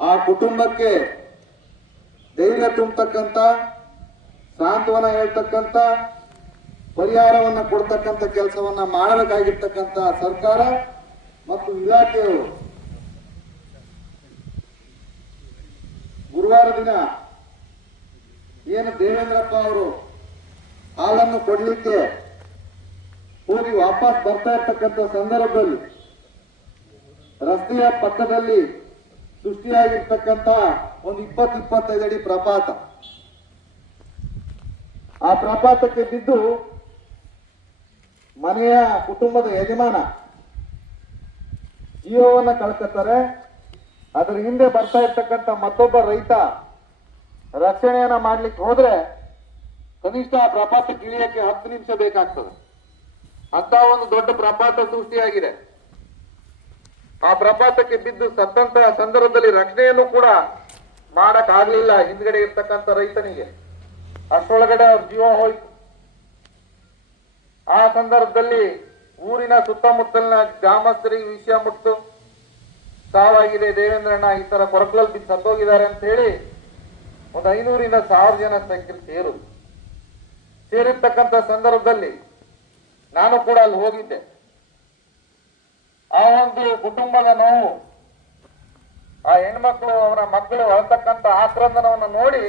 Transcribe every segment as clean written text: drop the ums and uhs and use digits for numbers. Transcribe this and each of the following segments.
ಆ ಕುಟುಂಬಕ್ಕೆ ಧೈರ್ಯ ತುಂಬತಕ್ಕಂಥ, ಸಾಂತ್ವನ ಹೇಳ್ತಕ್ಕಂಥ, ಪರಿಹಾರವನ್ನು ಕೊಡ್ತಕ್ಕಂಥ ಕೆಲಸವನ್ನ ಮಾಡಬೇಕಾಗಿರ್ತಕ್ಕಂಥ ಸರ್ಕಾರ ಮತ್ತು ಇಲಾಖೆಯವರು ಗುರುವಾರ ದಿನ ಏನು ದೇವೇಂದ್ರಪ್ಪ ಅವರು ಹಾಲನ್ನು ಕೊಡ್ಲಿಕ್ಕೆ ಹೋಗಿ ವಾಪಸ್ ಬರ್ತಾ ಇರ್ತಕ್ಕಂಥ ಸಂದರ್ಭದಲ್ಲಿ ರಸ್ತೆಯ ಪಕ್ಕದಲ್ಲಿ ಸೃಷ್ಟಿಯಾಗಿರ್ತಕ್ಕಂಥ ಒಂದು 20-25 ಅಡಿ ಪ್ರಪಾತ, ಆ ಪ್ರಪಾತಕ್ಕೆ ಬಿದ್ದು ಮನೆಯ ಕುಟುಂಬದ ಯಜಮಾನ ಜೀವವನ್ನ ಕಳ್ಕೊತಾರೆ. ಅದರ ಹಿಂದೆ ಬರ್ತಾ ಇರ್ತಕ್ಕಂಥ ಮತ್ತೊಬ್ಬ ರೈತ ರಕ್ಷಣೆಯನ್ನ ಮಾಡ್ಲಿಕ್ಕೆ ಹೋದ್ರೆ ಕನಿಷ್ಠ ಆ ಪ್ರಪಾತಕ್ಕೆ ಇಳಿಯಕ್ಕೆ 10 ನಿಮಿಷ ಬೇಕಾಗ್ತದೆ. ಅಂತ ಒಂದು ದೊಡ್ಡ ಪ್ರಪಾತ ಸೃಷ್ಟಿಯಾಗಿದೆ. ಆ ಪ್ರಪಾತಕ್ಕೆ ಬಿದ್ದು ಸತ್ತಂತಹ ಸಂದರ್ಭದಲ್ಲಿ ರಕ್ಷಣೆಯನ್ನು ಕೂಡ ಮಾಡಕ್ ಆಗ್ಲಿಲ್ಲ ಹಿಂದ್ಗಡೆ ಇರ್ತಕ್ಕಂಥ ರೈತನಿಗೆ. ಅಷ್ಟೊಳಗಡೆ ಅವ್ರ ಜೀವ ಹೋಯ್ತು. ಆ ಸಂದರ್ಭದಲ್ಲಿ ಊರಿನ ಸುತ್ತಮುತ್ತಲಿನ ಗ್ರಾಮಸ್ಥರಿಗೆ ವಿಷಯ ಮುಟ್ತು, ಸಾವಾಗಿದೆ, ದೇವೇಂದ್ರಣ್ಣ ಈ ತರ ಕೊರಕಲಲ್ಲಿ ಬಿದ್ದು ಸತ್ತೋಗಿದ್ದಾರೆ ಅಂತ ಹೇಳಿ ಒಂದು 500ರಿಂದ 1000 ಜನ ಸಂಖ್ಯೆ ಸೇರಿರ್ತಕ್ಕಂಥ ಸಂದರ್ಭದಲ್ಲಿ ನಾನು ಕೂಡ ಅಲ್ಲಿ ಹೋಗಿದ್ದೆ. ಆ ಒಂದು ಕುಟುಂಬದ ನೋವು, ಆ ಹೆಣ್ಮಕ್ಳು ಅವರ ಮಕ್ಕಳು ಅಳ್ತಕ್ಕಂಥ ಆಕ್ರಂದನವನ್ನು ನೋಡಿ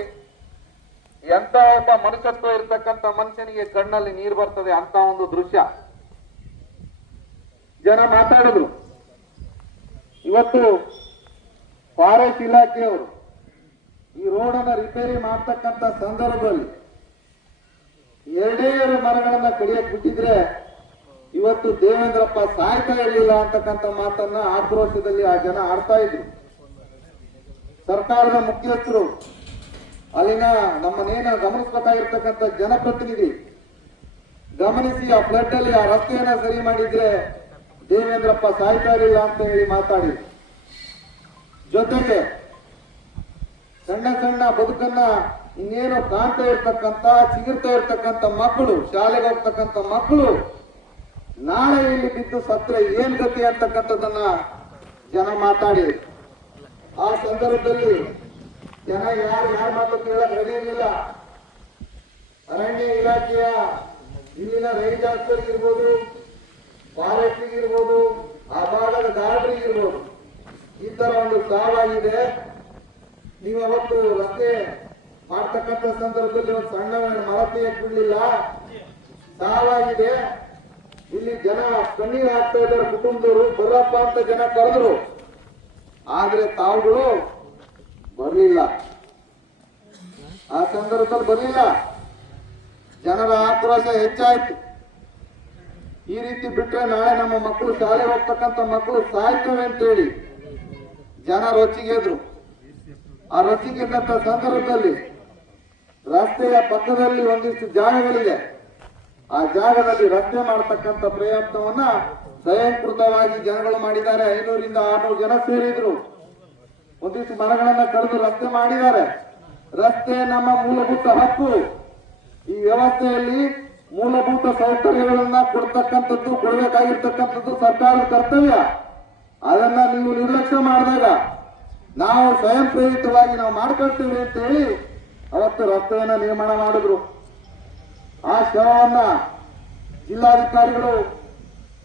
ಎಂತ ಒಬ್ಬ ಮನುಷ್ಯತ್ವ ಇರ್ತಕ್ಕಂಥ ಮನುಷ್ಯನಿಗೆ ಕಣ್ಣಲ್ಲಿ ನೀರು ಬರ್ತದೆ. ಅಂತ ಒಂದು ದೃಶ್ಯ ಜನ ಮಾತಾಡಿದ್ರು. ಇವತ್ತು ಫಾರೆಸ್ಟ್ ಇಲಾಖೆಯವರು ಈ ರೋಡನ್ನ ರಿಪೇರಿ ಮಾಡ್ತಕ್ಕಂಥ ಸಂದರ್ಭದಲ್ಲಿ 2 ಮರಗಳನ್ನ ಕಡಿಯಕ್ ಬಿಟ್ಟಿದ್ರೆ ಇವತ್ತು ದೇವೇಂದ್ರಪ್ಪ ಸಾಯ್ತಾ ಇರಲಿಲ್ಲ ಅಂತಕ್ಕಂಥ ಮಾತನ್ನ ಆಕ್ರೋಶದಲ್ಲಿ ಆ ಜನ ಆಡ್ತಾ ಇದ್ರು. ಸರ್ಕಾರದ ಮುಖ್ಯಸ್ಥರು, ಅಲ್ಲಿನ ನಮ್ಮನ್ನೇನ ಗಮನಿಸಬೇಕಾಗಿರ್ತಕ್ಕಂಥ ಜನಪ್ರತಿನಿಧಿ ಗಮನಿಸಿ ಆ ಫ್ಲಡ್ ಅಲ್ಲಿ ಆ ರಸ್ತೆಯನ್ನ ಸರಿ ಮಾಡಿದ್ರೆ ದೇವೇಂದ್ರಪ್ಪ ಸಾಯ್ತಾ ಇರಲಿಲ್ಲ ಅಂತ ಹೇಳಿ ಮಾತಾಡಿ, ಜೊತೆಗೆ ಸಣ್ಣ ಸಣ್ಣ ಬದುಕನ್ನ ಇನ್ನೇನು ಕಾಣ್ತಾ ಇರ್ತಕ್ಕಂಥ, ಚಿಗುರ್ತಾ ಇರ್ತಕ್ಕಂಥ ಮಕ್ಕಳು, ಶಾಲೆಗೆ ಹೋಗ್ತಕ್ಕಂಥ ಮಕ್ಕಳು ನಾಳೆ ಇಲ್ಲಿ ಬಿದ್ದು ಸತ್ರೆ ಏನ್ ಗತಿ ಅಂತಕ್ಕಂಥದ್ದನ್ನ ಜನ ಮಾತಾಡಿ, ಆ ಸಂದರ್ಭದಲ್ಲಿ ಜನ ಯಾರ ಮಾತು ಕೇಳಕ್ ರೆಡಿ ಇರಲಿಲ್ಲ. ಅರಣ್ಯ ಇಲಾಖೆಯ ಇಲ್ಲಿನ ರೇಂಜ್ ಆಫೀಸರ್ ಇರ್ಬೋದು, ಫಾರೆಸ್ಟ್ ಇರ್ಬೋದು, ಆ ಭಾಗದ ಗಾರ್ಡ್ರಿಗೆ ಇರ್ಬೋದು, ಈ ತರ ಒಂದು ಸಾವಾಗಿದೆ. ನೀವು ಅವತ್ತು ರಸ್ತೆ ಮಾಡ್ತಕ್ಕಂಥ ಸಂದರ್ಭದಲ್ಲಿ ಒಂದು ಸಣ್ಣ ಮರ ತೆಗೆಯಕ್ ಬಿಡ್ಲಿಲ್ಲ, ಸಾವಾಗಿದೆ. ಇಲ್ಲಿ ಜನ ಕಣ್ಣೀರು ಹಾಕ್ತಾ ಇದ್ದಾರೆ, ಕುಟುಂಬದವರು ಬರಪ್ಪ ಅಂತ ಜನ ಕರೆದ್ರು, ಆದ್ರೆ ತಾವುಗಳು ಬರ್ಲಿಲ್ಲ. ಆ ಸಂದರ್ಭದಲ್ಲಿ ಬರ್ಲಿಲ್ಲ. ಜನರ ಆಕ್ರೋಶ ಹೆಚ್ಚಾಯ್ತು. ಈ ರೀತಿ ಬಿಟ್ರೆ ನಾಳೆ ನಮ್ಮ ಮಕ್ಕಳು ಶಾಲೆ ಹೋಗ್ತಕ್ಕಂಥ ಮಕ್ಕಳು ಸಾಯ್ತವೆ ಅಂತೇಳಿ ಜನ ರೊಚ್ಚಿಗೆದ್ರು. ಆ ರೊಚ್ಚಿಗೆದ್ದಂತ ಸಂದರ್ಭದಲ್ಲಿ ರಸ್ತೆಯ ಪಕ್ಕದಲ್ಲಿ ಒಂದಿಷ್ಟು ಜಾಗಗಳಿದೆ. ಆ ಜಾಗದಲ್ಲಿ ರಸ್ತೆ ಮಾಡತಕ್ಕಂಥ ಪ್ರಯತ್ನವನ್ನ ಸ್ವಯಂಕೃತವಾಗಿ ಜನಗಳು ಮಾಡಿದ್ದಾರೆ. 500ರಿಂದ 600 ಜನ ಸೇರಿದ್ರು. ಒಂದಿಷ್ಟು ಮರಗಳನ್ನ ಕಡಿದು ರಸ್ತೆ ಮಾಡಿದ್ದಾರೆ. ರಸ್ತೆ ನಮ್ಮ ಮೂಲಭೂತ ಹಕ್ಕು. ಈ ವ್ಯವಸ್ಥೆಯಲ್ಲಿ ಮೂಲಭೂತ ಸೌಕರ್ಯಗಳನ್ನ ಕೊಡ್ತಕ್ಕಂಥದ್ದು, ಕೊಡಬೇಕಾಗಿರ್ತಕ್ಕಂಥದ್ದು ಸರ್ಕಾರದ ಕರ್ತವ್ಯ. ಅದನ್ನ ನೀವು ನಿರ್ಲಕ್ಷ್ಯ ಮಾಡಿದಾಗ ನಾವು ಸ್ವಯಂ ಪ್ರೇರಿತವಾಗಿ ನಾವು ಮಾಡ್ಕೊಳ್ತೀವಿ ಅಂತ ಹೇಳಿ ಅವತ್ತು ರಸ್ತೆಯನ್ನ ನಿರ್ಮಾಣ ಮಾಡಿದ್ರು. ಆ ಶವವನ್ನ ಜಿಲ್ಲಾಧಿಕಾರಿಗಳು,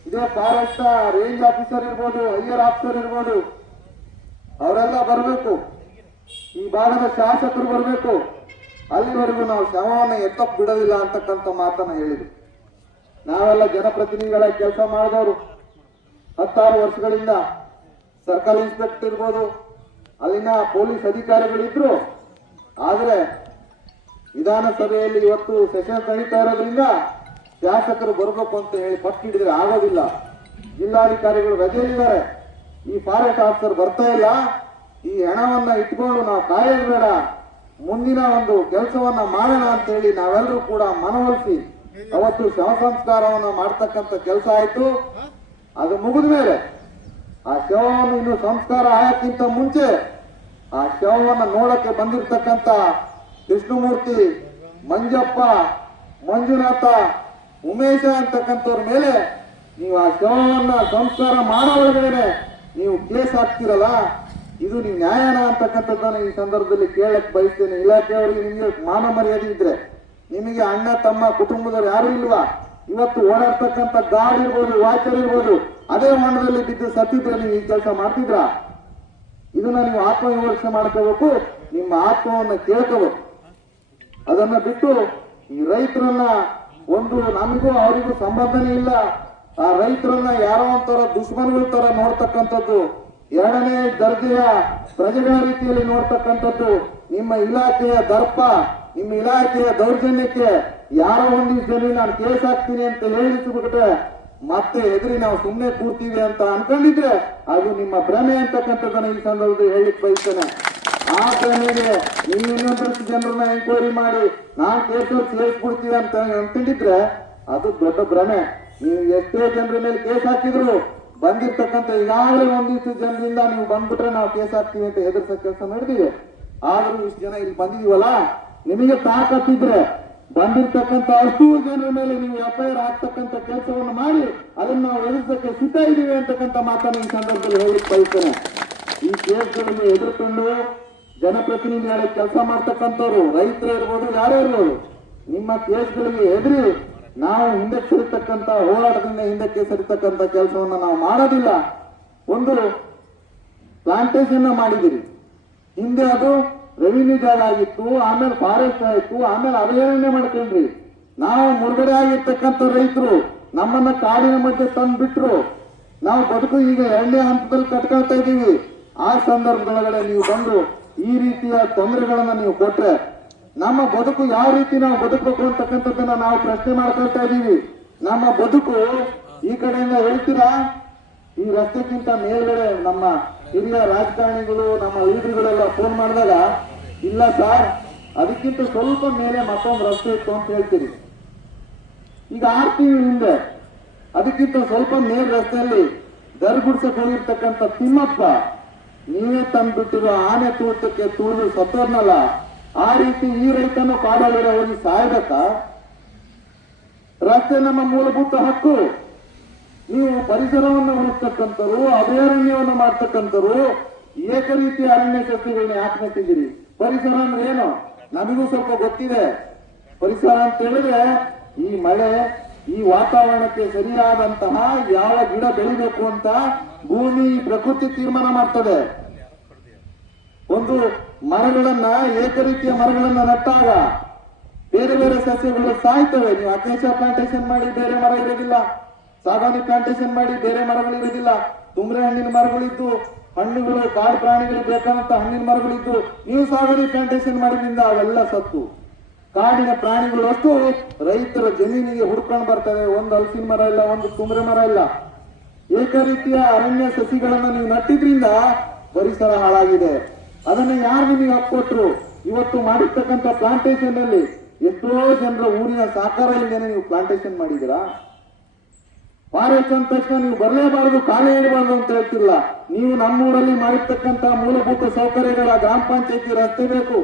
ಇದೇ ಫಾರೆಸ್ಟ್ ರೇಂಜ್ ಆಫೀಸರ್ ಇರ್ಬೋದು, ಹೈಯರ್ ಆಫೀಸರ್ ಇರ್ಬೋದು, ಅವರೆಲ್ಲ ಬರಬೇಕು. ಈ ಭಾಗದ ಶಾಸಕರು ಬರಬೇಕು. ಅಲ್ಲಿವರೆಗೂ ನಾವು ಶವವನ್ನು ಎತ್ತಕ್ಕೆ ಬಿಡೋದಿಲ್ಲ ಅಂತಕ್ಕಂಥ ಮಾತನ್ನ ಹೇಳಿದ್ರು. ನಾವೆಲ್ಲ ಜನಪ್ರತಿನಿಧಿಗಳ ಕೆಲಸ ಮಾಡಿದವರು 16 ವರ್ಷಗಳಿಂದ ಸರ್ಕಲ್ ಇನ್ಸ್ಪೆಕ್ಟರ್ ಇರ್ಬೋದು, ಅಲ್ಲಿನ ಪೊಲೀಸ್ ಅಧಿಕಾರಿಗಳಿದ್ರು. ಆದ್ರೆ ವಿಧಾನಸಭೆಯಲ್ಲಿ ಇವತ್ತು ಸೆಷನ್ ನಡೀತಾ ಇರೋದ್ರಿಂದ ಶಾಸಕರು ಬರಬೇಕು ಅಂತ ಹೇಳಿ ಪಟ್ಟು ಹಿಡಿದ್ರೆ ಆಗೋದಿಲ್ಲ. ಜಿಲ್ಲಾಧಿಕಾರಿಗಳು ರಜೆಯಲ್ಲಿದ್ದಾರೆ, ಈ ಫಾರೆಸ್ಟ್ ಆಫೀಸರ್ ಬರ್ತಾ ಇಲ್ಲ. ಈ ಹಣವನ್ನ ಇಟ್ಕೊಂಡು ನಾವು ಕಾಯೋದು ಬೇಡ, ಮುಂದಿನ ಒಂದು ಕೆಲಸವನ್ನ ಮಾಡೋಣ ಅಂತ ಹೇಳಿ ನಾವೆಲ್ಲರೂ ಕೂಡ ಮನವೊಲಿಸಿ ಅವತ್ತು ಶವ ಸಂಸ್ಕಾರವನ್ನ ಮಾಡ್ತಕ್ಕಂಥ ಕೆಲಸ ಆಯ್ತು. ಅದು ಮುಗಿದ ಮೇಲೆ ಆ ಶವವನ್ನು ಇನ್ನು ಸಂಸ್ಕಾರ ಆಗಕ್ಕಿಂತ ಮುಂಚೆ ಆ ಶವವನ್ನು ನೋಡಕ್ಕೆ ಬಂದಿರತಕ್ಕಂಥ ಕೃಷ್ಣಮೂರ್ತಿ, ಮಂಜಪ್ಪ, ಮಂಜುನಾಥ, ಉಮೇಶ ಅಂತಕ್ಕಂಥವ್ರ ಮೇಲೆ ನೀವು ಆ ಶವವನ್ನ ಸಂಸ್ಕಾರ ಮಾಡೋ ಒಳಗಡೆ ನೀವು ಕೇಸ್ ಹಾಕ್ತಿರಲ್ಲ, ಇದು ನೀವು ನ್ಯಾಯನ ಅಂತಕ್ಕಂಥದ್ದನ್ನು ಈ ಸಂದರ್ಭದಲ್ಲಿ ಕೇಳಕ್ ಬಯಸ್ತೇನೆ. ಇಲಾಖೆಯವರಿಗೆ ನಿಮಗೆ ಮಾನ ಮರ್ಯಾದೆ ಇದ್ರೆ, ನಿಮಗೆ ಅಣ್ಣ ತಮ್ಮ ಕುಟುಂಬದವ್ರು ಯಾರು ಇಲ್ವಾ? ಇವತ್ತು ಓಡಾಡ್ತಕ್ಕಂಥ ಗಾರ್ಡ್ ಇರ್ಬೋದು, ವಾಚರ್ ಇರ್ಬೋದು, ಅದೇ ಹೊಂಡದಲ್ಲಿ ಬಿದ್ದು ಸತ್ತಿದ್ರೆ ನೀವು ಈ ಕೆಲಸ ಮಾಡ್ತಿದ್ರಾ? ಇದನ್ನ ನೀವು ಆತ್ಮವಿಮರ್ಶೆ ಮಾಡ್ಕೋಬೇಕು, ನಿಮ್ಮ ಆತ್ಮವನ್ನ ಕೇಳ್ಕೋಬೇಕು. ಅದನ್ನ ಬಿಟ್ಟು ಈ ರೈತರನ್ನ ಒಂದು ನಮಗೂ ಅವರಿಗೂ ಸಂಬಂಧನೇ ಇಲ್ಲ, ಆ ರೈತರನ್ನ ಯಾರೋ ಒಂಥರ ದುಶ್ಮನ್ಗಳ ತರ ನೋಡ್ತಕ್ಕಂಥದ್ದು, ಎರಡನೇ ದರ್ಜೆಯ ಪ್ರಜೆಗಳ ರೀತಿಯಲ್ಲಿ ನೋಡ್ತಕ್ಕಂಥದ್ದು ನಿಮ್ಮ ಇಲಾಖೆಯ ದರ್ಪ, ನಿಮ್ಮ ಇಲಾಖೆಯ ದೌರ್ಜನ್ಯಕ್ಕೆ ಯಾರೋ ಒಂದಿಷ್ಟು ಜನ ನಾನು ಕೇಸ್ ಹಾಕ್ತೀನಿ ಅಂತ ಹೇಳಿಸ್ಬಿಟ್ರೆ ಮತ್ತೆ ಎದುರಿ ನಾವು ಸುಮ್ಮನೆ ಕೂರ್ತೀವಿ ಅಂತ ಅನ್ಕೊಂಡಿದ್ರೆ ಅದು ನಿಮ್ಮ ಭ್ರಮೆ ಅಂತಕ್ಕಂಥದ್ದನ್ನ ಈ ಸಂದರ್ಭದಲ್ಲಿ ಹೇಳಿಕ್ ಬಯಸ್ತೇನೆ. ಆ ಭ್ರಮೆಗೆ ನೀವು ಇನ್ನೊಂದಷ್ಟು ಜನರನ್ನ ಎಂಕ್ವೈರಿ ಮಾಡಿ ನಾನ್ ಕೇಸಲ್ಲಿ ಸೇರಿಸ್ಬಿಡ್ತೀವಿ ಅಂತ ಅನ್ಕೊಂಡಿದ್ರೆ ಅದು ದೊಡ್ಡ ಭ್ರಮೆ. ನೀವು ಎಷ್ಟೇ ಜನರ ಮೇಲೆ ಕೇಸ್ ಹಾಕಿದ್ರು ಬಂದಿರ್ತಕ್ಕಂಥ ಈಗಾಗಲೇ ಒಂದಿಷ್ಟು ಜನರಿಂದ ನೀವು ಬಂದ್ಬಿಟ್ರೆ ನಾವು ಕೇಸ್ ಹಾಕ್ತೀವಿ ಅಂತ ಹೆದರ್ಸೋ ಕೆಲಸ ನಡೆದಿದೆ. ಆದ್ರೂ ಇಷ್ಟು ಜನ ಇಲ್ಲಿ ಬಂದಿದೀವಲ್ಲ, ನಿಮಗೆ ತಾಕತ್ತಿದ್ರೆ ಬಂದಿರ್ತಕ್ಕಂಥ ಅಷ್ಟು ಜನರ ಮೇಲೆ ನೀವು FIR ಹಾಕ್ತಕ್ಕಂಥ ಕೆಲಸವನ್ನು ಮಾಡಿ ಅದನ್ನ ನಾವು ಎದುರಿಸಕ್ಕೆ ಸಿದ್ಧ ಇದೀವಿ ಅಂತಕ್ಕಂಥ ಮಾತನ್ನು ಈ ಸಂದರ್ಭದಲ್ಲಿ ಹೇಳಿಕ್ ಬಯಸ್ತೇನೆ. ಈ ಕೇಸ್ಗಳನ್ನು ಎದುರ್ಕೊಂಡು ಜನಪ್ರತಿನಿಧಿಗಳ ಕೆಲಸ ಮಾಡ್ತಕ್ಕಂಥವ್ರು ರೈತರೇ ಇರ್ಬೋದು, ಯಾರೇ ಇರ್ಬೋದು, ನಿಮ್ಮ ಕೇಸ್ಗಳಿಗೆ ಎದುರಿ ನಾವು ಹಿಂದಕ್ಕೆ ಸರಿತಕ್ಕಂಥ ಹೋರಾಟದಿಂದ ಹಿಂದಕ್ಕೆ ಸರಿತಕ್ಕಂಥ ಕೆಲಸವನ್ನ ನಾವು ಮಾಡೋದಿಲ್ಲ. ಒಂದು ಪ್ಲಾಂಟೇಶನ್ ಮಾಡಿದಿರಿ, ಹಿಂದೆ ಅದು ರೆವಿನ್ಯೂ ಜಾಗ ಆಗಿತ್ತು, ಆಮೇಲೆ ಫಾರೆಸ್ಟ್ ಆಯ್ತು, ಆಮೇಲೆ ಅಭಯಾರಣ್ಯ ಮಾಡ್ಕೊಂಡ್ರಿ. ನಾವು ಮುಳುಗಡೆ ಆಗಿರ್ತಕ್ಕಂಥ ರೈತರು ನಮ್ಮನ್ನ ಕಾಡಿನ ಮಧ್ಯೆ ತಂದು ಬಿಟ್ರು, ನಾವು ಬದುಕು ಈಗ ಎರಡನೇ ಹಂತದಲ್ಲಿ ಕಟ್ಕೊಳ್ತಾ ಇದ್ದೀವಿ. ಆ ಸಂದರ್ಭದೊಳಗಡೆ ನೀವು ಬಂದು ಈ ರೀತಿಯ ತೊಂದರೆಗಳನ್ನ ನೀವು ಕೊಟ್ರೆ ನಮ್ಮ ಬದುಕು ಯಾವ ರೀತಿ ನಾವು ಬದುಕಬೇಕು ಅಂತಕ್ಕಂಥದ್ದನ್ನ ನಾವು ಪ್ರಶ್ನೆ ಮಾಡ್ಕೊಳ್ತಾ ಇದ್ದೀವಿ. ನಮ್ಮ ಬದುಕು ಈ ಕಡೆಯಿಂದ ಹೇಳ್ತೀರಾ, ಈ ರಸ್ತೆಗಿಂತ ಮೇಲ್ಗಡೆ ನಮ್ಮ ಹಿರಿಯ ರಾಜಕಾರಣಿಗಳು ನಮ್ಮ ಲೀಡರ್ಗಳೆಲ್ಲ ಫೋನ್ ಮಾಡಿದಾಗ ಇಲ್ಲ ಸರ್ ಅದಕ್ಕಿಂತ ಸ್ವಲ್ಪ ಮೇಲೆ ಮತ್ತೊಂದು ರಸ್ತೆ ಇತ್ತು ಅಂತ ಹೇಳ್ತೀರಿ. ಈಗ 6 ತಿಂಗಳ ಹಿಂದೆ ಅದಕ್ಕಿಂತ ಸ್ವಲ್ಪ ಮೇಲ್ ರಸ್ತೆಯಲ್ಲಿ ದರ್ಗುಡ್ಸಕ್ ಹೋಗಿರ್ತಕ್ಕಂಥ ತಿಮ್ಮಪ್ಪ ನೀವೇ ತಂದ್ಬಿಟ್ಟಿರೋ ಆನೆ ತೂಟಕ್ಕೆ ತುಳಿದು ಸತ್ತೋರ್ನಲ್ಲ, ಆ ರೀತಿ ಈ ರೈತನು ಕಾಡೊಳಗಡೆ ಹೋಗಿ ಸಾಯ್ಬೇಕಾ? ರಸ್ತೆ ನಮ್ಮ ಮೂಲಭೂತ ಹಕ್ಕು. ನೀವು ಪರಿಸರವನ್ನು ಉಳಿಸ್ತಕ್ಕಂಥವ್ರು, ಅಭಯಾರಣ್ಯವನ್ನು ಮಾಡ್ತಕ್ಕಂಥವ್ರು, ಏಕ ರೀತಿಯ ಅರಣ್ಯ ಸಸ್ಯಗಳನ್ನ ಯಾಕೆ ನೆಟ್ಟಿದ್ದೀರಿ? ಪರಿಸರ ಅಂದ್ರೆ ಏನು ನಮಗೂ ಸ್ವಲ್ಪ ಗೊತ್ತಿದೆ. ಪರಿಸರ ಅಂತ ಹೇಳಿದ್ರೆ ಈ ಮಳೆ, ಈ ವಾತಾವರಣಕ್ಕೆ ಸರಿಯಾದಂತಹ ಯಾವ ಗಿಡ ಬೆಳಿಬೇಕು ಅಂತ ಭೂಮಿ ಪ್ರಕೃತಿ ತೀರ್ಮಾನ ಮಾಡ್ತದೆ. ಒಂದು ಮರಗಳನ್ನ ಏಕ ರೀತಿಯ ಮರಗಳನ್ನ ನಟ್ಟಾಗ ಬೇರೆ ಬೇರೆ ಸಸ್ಯಗಳು ಸಾಯ್ತವೆ. ನೀವು ಅಕೇಶಿಯಾ ಪ್ಲಾಂಟೇಶನ್ ಮಾಡಿ ಬೇರೆ ಮರ ಇರೋದಿಲ್ಲ, ಸಾಗಾಣಿ ಪ್ಲಾಂಟೇಶನ್ ಮಾಡಿ ಬೇರೆ ಮರಗಳು ಇರೋದಿಲ್ಲ. ತುಂಬ್ರೆ ಹಣ್ಣಿನ ಮರಗಳಿದ್ದು, ಹಣ್ಣುಗಳು ಕಾಡು ಪ್ರಾಣಿಗಳು ಬೇಕಾದಂತ ಹಣ್ಣಿನ ಮರಗಳಿದ್ದು, ನೀವು ಸಾಗಾಣಿ ಪ್ಲಾಂಟೇಶನ್ ಮಾಡಿದ್ರಿಂದ ಅವೆಲ್ಲ ಸತ್ತು ಕಾಡಿನ ಪ್ರಾಣಿಗಳು ಅಷ್ಟು ರೈತರ ಜಮೀನಿಗೆ ಹುಡ್ಕೊಂಡು ಬರ್ತವೆ. ಒಂದು ಹಲಸಿನ ಮರ ಇಲ್ಲ, ಒಂದು ತುಂಬ್ರೆ ಮರ ಇಲ್ಲ. ಏಕ ರೀತಿಯ ಅರಣ್ಯ ಸಸಿಗಳನ್ನ ನೀವು ನಟ್ಟಿದ್ರಿಂದ ಪರಿಸರ ಹಾಳಾಗಿದೆ. ಅದನ್ನ ಯಾರು ನಿಮಗೆ ಹಕ್ಕೊಟ್ರು? ಇವತ್ತು ಮಾಡಿರ್ತಕ್ಕಂಥ ಪ್ಲಾಂಟೇಶನ್ ಅಲ್ಲಿ ಎಷ್ಟೋ ಜನರ ಊರಿನ ಸಹಕಾರ ಇಲ್ಲದೇನೆ ನೀವು ಪ್ಲಾಂಟೇಶನ್ ಮಾಡಿದ್ದೀರಾ. ಫಾರೆಸ್ಟ್ ಅಂದ ತಕ್ಷಣ ನೀವು ಬರಲೇಬಾರದು, ಕಾಲೇ ಇಡಬಾರದು ಅಂತ ಹೇಳ್ತಿಲ್ಲ. ನೀವು ನಮ್ಮೂರಲ್ಲಿ ಮಾಡಿರ್ತಕ್ಕಂಥ ಮೂಲಭೂತ ಸೌಕರ್ಯಗಳ ಗ್ರಾಮ ಪಂಚಾಯತಿ ರಸ್ತೆ ಬೇಕು,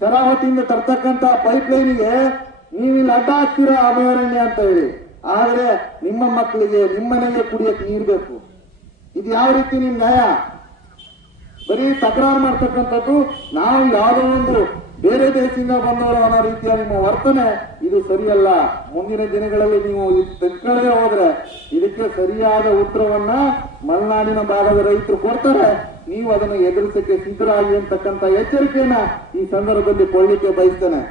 ಶರಾವತಿಯಿಂದ ತರ್ತಕ್ಕಂಥ ಪೈಪ್ ಲೈನಿಗೆ ನೀವಿಲ್ಲಿ ಅಡ್ಡ ಹಾಕ್ತೀರಾ ಅಭಯಾರಣ್ಯ ಅಂತ ಹೇಳಿ. ಆದ್ರೆ ನಿಮ್ಮ ಮಕ್ಕಳಿಗೆ ನಿಮ್ಮನೆಗೆ ಕುಡಿಯಕ್ಕೆ ನೀರು ಬೇಕು. ಇದು ಯಾವ ರೀತಿ ನಿಮ್ ನ್ಯಾಯ? ಬರೀ ತಕರಾರು ಮಾಡ್ತಕ್ಕಂಥದ್ದು. ನಾವು ಯಾವುದೋ ಒಂದು ಬೇರೆ ದೇಶದಿಂದ ಬಂದವರು ಅನ್ನೋ ರೀತಿಯ ನಿಮ್ಮ ವರ್ತನೆ ಇದು ಸರಿಯಲ್ಲ. ಮುಂದಿನ ದಿನಗಳಲ್ಲಿ ನೀವು ತೆಗೆದುಕೊಳ್ಳದೆ ಹೋದ್ರೆ ಇದಕ್ಕೆ ಸರಿಯಾದ ಉತ್ತರವನ್ನ ಮಲೆನಾಡಿನ ಭಾಗದ ರೈತರು ಕೊಡ್ತಾರೆ. ನೀವು ಅದನ್ನು ಎದುರಿಸಕ್ಕೆ ಸಿದ್ಧರಾಗಿ ಅಂತಕ್ಕಂಥ ಎಚ್ಚರಿಕೆಯನ್ನ ಈ ಸಂದರ್ಭದಲ್ಲಿ ಕೊಡ್ಲಿಕ್ಕೆ ಬಯಸ್ತೇನೆ.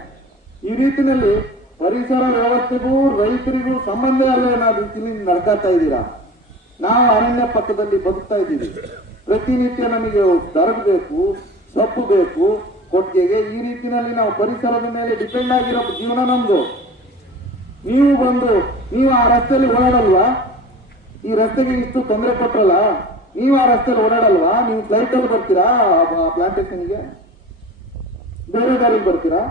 ಈ ರೀತಿಯಲ್ಲಿ ಪರಿಸರ ವ್ಯವಸ್ಥೆಗೂ ರೈತರಿಗೂ ಸಂಬಂಧ ಅಲ್ಲ ಅನ್ನೋ ರೀತಿಯಲ್ಲಿ ನಡ್ಕೊತಾ ಇದ್ದೀರಾ. ನಾವು ಅರಣ್ಯ ಪಕ್ಕದಲ್ಲಿ ಬದುಕ್ತಾ ಇದ್ದೀವಿ. ಪ್ರತಿನಿತ್ಯ ನಮಗೆ ದರಗು ಬೇಕು, ಸೊಪ್ಪು ಬೇಕು ಕೊಟ್ಟಿಗೆಗೆ. ಈ ರೀತಿಯಲ್ಲಿ ನಾವು ಪರಿಸರದ ಮೇಲೆ ಡಿಪೆಂಡ್ ಆಗಿರೋ ಜೀವನ ನಮ್ದು. ನೀವು ಬಂದು ನೀವು ಆ ರಸ್ತೆಯಲ್ಲಿ ಓಡಾಡಲ್ವಾ? ಈ ರಸ್ತೆಗೆ ಇಷ್ಟು ತೊಂದರೆ ಕೊಟ್ರಲ್ಲ, ನೀವು ಆ ರಸ್ತೆಯಲ್ಲಿ ಓಡಾಡಲ್ವಾ? ನೀವು ಫ್ಲೈಟ್ ಅಲ್ಲಿ ಬರ್ತೀರಾ ಪ್ಲಾಂಟೇಶನ್ಗೆ? ಬೇರೆ ದಾರಿಗೆ ಬರ್ತೀರಾ?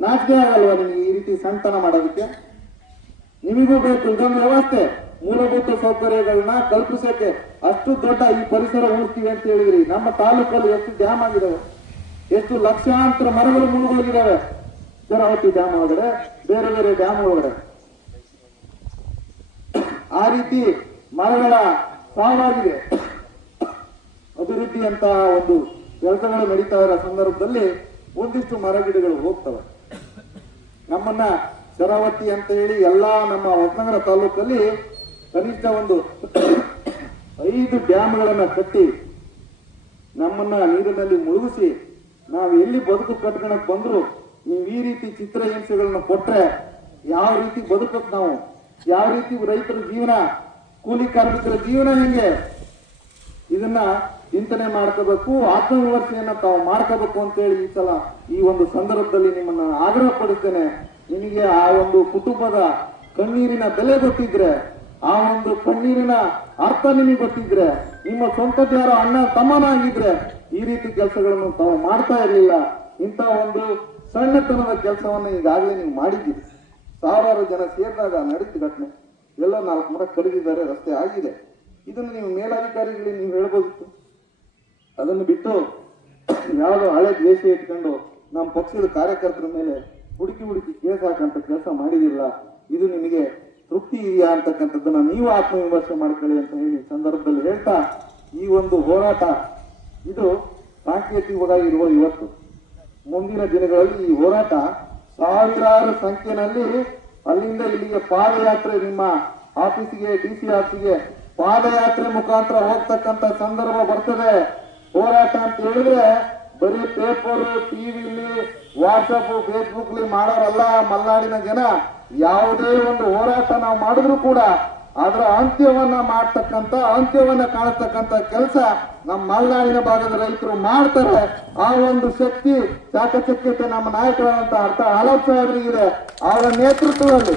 ನಾಚಿಕೆ ಆಗಲ್ವಾ ನಿಮಗೆ ಈ ರೀತಿ ಸಣ್ಣತನ ಮಾಡೋದಕ್ಕೆ? ನಿಮಗೂ ಬೇಕು ಇದೊಂದು ವ್ಯವಸ್ಥೆ, ಮೂಲಭೂತ ಸೌಕರ್ಯಗಳನ್ನ ಕಲ್ಪಿಸಕ್ಕೆ. ಅಷ್ಟು ದೊಡ್ಡ ಈ ಪರಿಸರ ಉಳಿಸ್ತೀವಿ ಅಂತ ಹೇಳಿದ್ರಿ. ನಮ್ಮ ತಾಲೂಕಲ್ಲಿ ಎಷ್ಟು ಡ್ಯಾಮ್ ಆಗಿದಾವೆ, ಎಷ್ಟು ಲಕ್ಷಾಂತರ ಮರಗಳು ಮುಳುಗೋಗಿದ್ದಾವೆ ಶರಾವತಿ ಡ್ಯಾಮ್ ಒಳಗಡೆ, ಬೇರೆ ಬೇರೆ ಡ್ಯಾಮ್ ಒಳಗಡೆ. ಆ ರೀತಿ ಮರಗಳ ಸಾವಾಗಿದೆ. ನೀಡುವಂತಹ ಒಂದು ಕೆಲಸಗಳು ನಡೀತಾ ಇರೋ ಸಂದರ್ಭದಲ್ಲಿ ಒಂದಿಷ್ಟು ಮರಗಿಡಗಳು ಹೋಗ್ತವೆ. ನಮ್ಮನ್ನ ಶರಾವತಿ ಅಂತ ಹೇಳಿ ಎಲ್ಲಾ ನಮ್ಮ ಹೊಸನಗರ ತಾಲೂಕಲ್ಲಿ ಕನಿಷ್ಠ ಒಂದು 5 ಡ್ಯಾಮ್ಗಳನ್ನ ಕಟ್ಟಿ ನಮ್ಮನ್ನ ನೀರಿನಲ್ಲಿ ಮುಳುಗಿಸಿ ನಾವು ಎಲ್ಲಿ ಬದುಕು ಕಟ್ಕೊಳಕ್ ಬಂದ್ರು ನೀವು ಈ ರೀತಿ ಚಿತ್ರಹಿಂಸೆಗಳನ್ನ ಕೊಟ್ರೆ ಯಾವ ರೀತಿ ಬದುಕಕ್ ನಾವು, ಯಾವ ರೀತಿ ರೈತರ ಜೀವನ, ಕೂಲಿ ಕಾರ್ಮಿಕರ ಜೀವನ ಹೆಂಗೆ, ಇದನ್ನ ಚಿಂತನೆ ಮಾಡ್ಕೋಬೇಕು, ಆತ್ಮವಿಮರ್ಶೆಯನ್ನ ತಾವು ಮಾಡ್ಕೋಬೇಕು ಅಂತೇಳಿ ಈ ಸಲ ಈ ಒಂದು ಸಂದರ್ಭದಲ್ಲಿ ನಿಮ್ಮನ್ನ ಆಗ್ರಹ ಪಡುತ್ತೇನೆ. ನಿಮಗೆ ಆ ಒಂದು ಕುಟುಂಬದ ಕಣ್ಣೀರಿನ ಬೆಲೆ ಗೊತ್ತಿದ್ರೆ, ಆ ಒಂದು ಕಣ್ಣೀರಿನ ಅರ್ಥ ನಿಮಗೆ ಗೊತ್ತಿದ್ರೆ, ನಿಮ್ಮ ಸ್ವಂತದ ಯಾರೋ ಅಣ್ಣ ತಮ್ಮನಾಗಿದ್ರೆ ಈ ರೀತಿ ಕೆಲಸಗಳನ್ನು ತಾವು ಮಾಡ್ತಾ ಇರಲಿಲ್ಲ. ಇಂಥ ಒಂದು ಸಣ್ಣತನದ ಕೆಲಸವನ್ನು ಈಗಾಗಲೇ ನೀವು ಮಾಡಿದ್ದೀರಿ. ಸಾವಿರಾರು ಜನ ಸೇರಿದಾಗ ನಡೀತು ಘಟನೆ, ಎಲ್ಲ 4 ಮರ ಕಡಿದಿದ್ದಾರೆ, ರಸ್ತೆ ಆಗಿದೆ. ಇದನ್ನು ನೀವು ಮೇಲಾಧಿಕಾರಿಗಳಿಗೆ ನೀವು ಹೇಳ್ಬೋದಿತ್ತು. ಅದನ್ನು ಬಿಟ್ಟು ಯಾವುದೋ ಹಳೆ ದ್ವೇಷ ಇಟ್ಕೊಂಡು ನಮ್ಮ ಪಕ್ಷದ ಕಾರ್ಯಕರ್ತರ ಮೇಲೆ ಹುಡುಕಿ ಕೇಸ್ ಹಾಕಂತ ಕೆಲಸ ಮಾಡಿದಿಲ್ಲ. ಇದು ನಿಮಗೆ ತೃಪ್ತಿ ಇದೆಯಾ ಅಂತಕ್ಕಂಥದ್ದನ್ನ ನೀವು ಆತ್ಮವಿಮರ್ಶೆ ಮಾಡ್ಕೊಳ್ಳಿ ಅಂತ ಹೇಳಿ ಸಂದರ್ಭದಲ್ಲಿ ಹೇಳ್ತಾ, ಈ ಒಂದು ಹೋರಾಟ ಇದು ಸಾಂಕೇತಿಕವಾಗಿರುವ ಇವತ್ತು, ಮುಂದಿನ ದಿನಗಳಲ್ಲಿ ಈ ಹೋರಾಟ ಸಾವಿರಾರು ಸಂಖ್ಯೆಯಲ್ಲಿ ಅಲ್ಲಿಂದ ಇಲ್ಲಿಗೆ ಪಾದಯಾತ್ರೆ, ನಿಮ್ಮ ಆಫೀಸಿಗೆ DC ಆಫೀಸಿಗೆ ಪಾದಯಾತ್ರೆ ಮುಖಾಂತರ ಹೋಗ್ತಕ್ಕಂಥ ಸಂದರ್ಭ ಬರ್ತದೆ. ಹೋರಾಟ ಅಂತ ಹೇಳಿದ್ರೆ ಬರೀ ಪೇಪರ್, ಟಿವಿಲಿ, ವಾಟ್ಸಪ್, ಫೇಸ್ಬುಕ್ ಮಾಡೋರಲ್ಲ ಮಲೆನಾಡಿನ ಜನ. ಯಾವುದೇ ಒಂದು ಹೋರಾಟ ನಾವು ಮಾಡಿದ್ರು ಕೂಡ ಅದರ ಅಂತ್ಯವನ್ನ ಕಾಣತಕ್ಕಂತ ಕೆಲಸ ನಮ್ಮ ಮಲೆನಾಡಿನ ಭಾಗದ ರೈತರು ಮಾಡ್ತಾರೆ. ಆ ಒಂದು ಶಕ್ತಿ, ಚಾಕಚಕ್ಯತೆ ನಮ್ಮ ನಾಯಕರಾದಂತ ಅರ್ಥ ಆಲೋಚ ಸಾಹೇಬರಿಗಿದೆ. ಅವರ ನೇತೃತ್ವದಲ್ಲಿ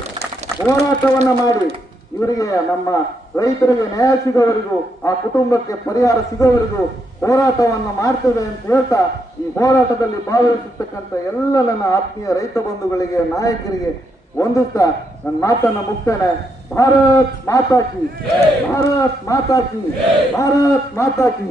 ಹೋರಾಟವನ್ನ ಮಾಡಿ ಇವರಿಗೆ, ನಮ್ಮ ರೈತರಿಗೆ ನ್ಯಾಯ ಸಿಗೋವರೆಗೂ, ಆ ಕುಟುಂಬಕ್ಕೆ ಪರಿಹಾರ ಸಿಗೋವರೆಗೂ ಹೋರಾಟವನ್ನು ಮಾಡ್ತೇವೆ ಅಂತ ಹೇಳ್ತಾ, ಈ ಹೋರಾಟದಲ್ಲಿ ಭಾಗವಹಿಸತಕ್ಕಂಥ ಎಲ್ಲ ನನ್ನ ಆತ್ಮೀಯ ರೈತ ಬಂಧುಗಳಿಗೆ, ನಾಯಕರಿಗೆ ವಂದಿಸ್ತಾ ನನ್ನ ಮಾತನ್ನ ಮುಗ್ತೇನೆ. ಭಾರತ್ ಮಾತಾ ಕಿ, ಭಾರತ್ ಮಾತಾ ಕಿ, ಭಾರತ್ ಮಾತಾ ಕಿ.